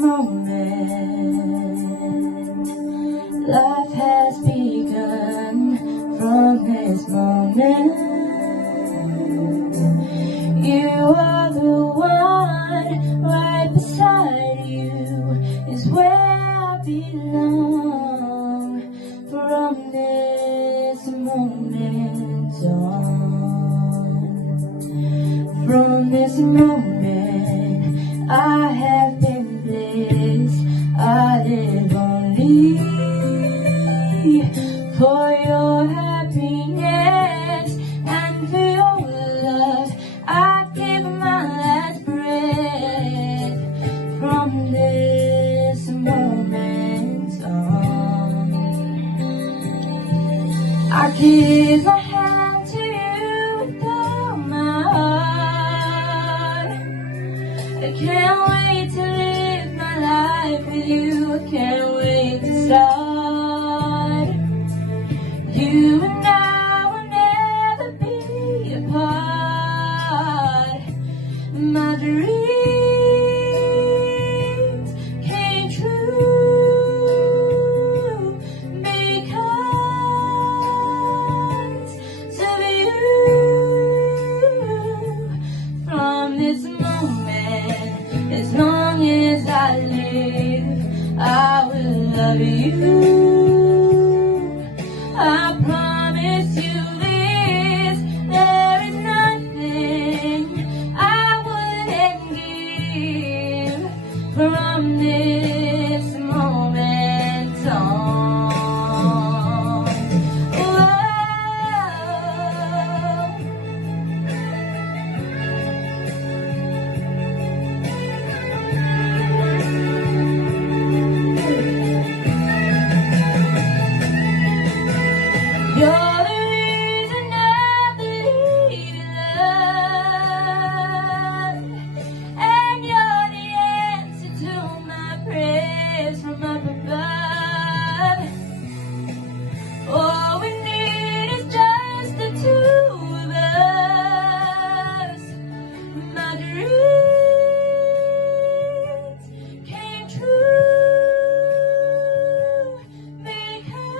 moment, life has begun. From this moment, you are the one. Right beside you is where I belong. From this moment on, from this moment, I have been blessed. I live only for your happiness and for your love. I give my last breath. From this moment on, I give my hand to you with all my heart. I can't wait to live my life with you. I can't wait to start. You and I will never be apart. My dreams came true because of you. From this moment, as long as I live, I will love you. I promise you this, there is nothing I wouldn't give. From this moment on, whoa. You're the reason I believe in love, and you're the answer to my prayers from up above. All we need is just the two of us. My dreams came true because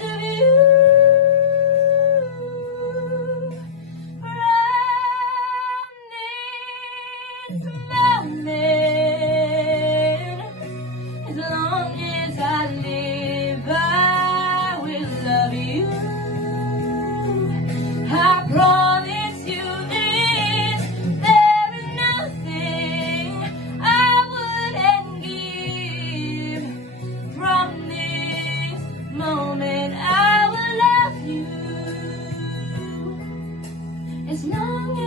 of you. From this moment, as long as I live, I will love you. I promise you this, there is nothing I wouldn't give. From this moment, I will love you as long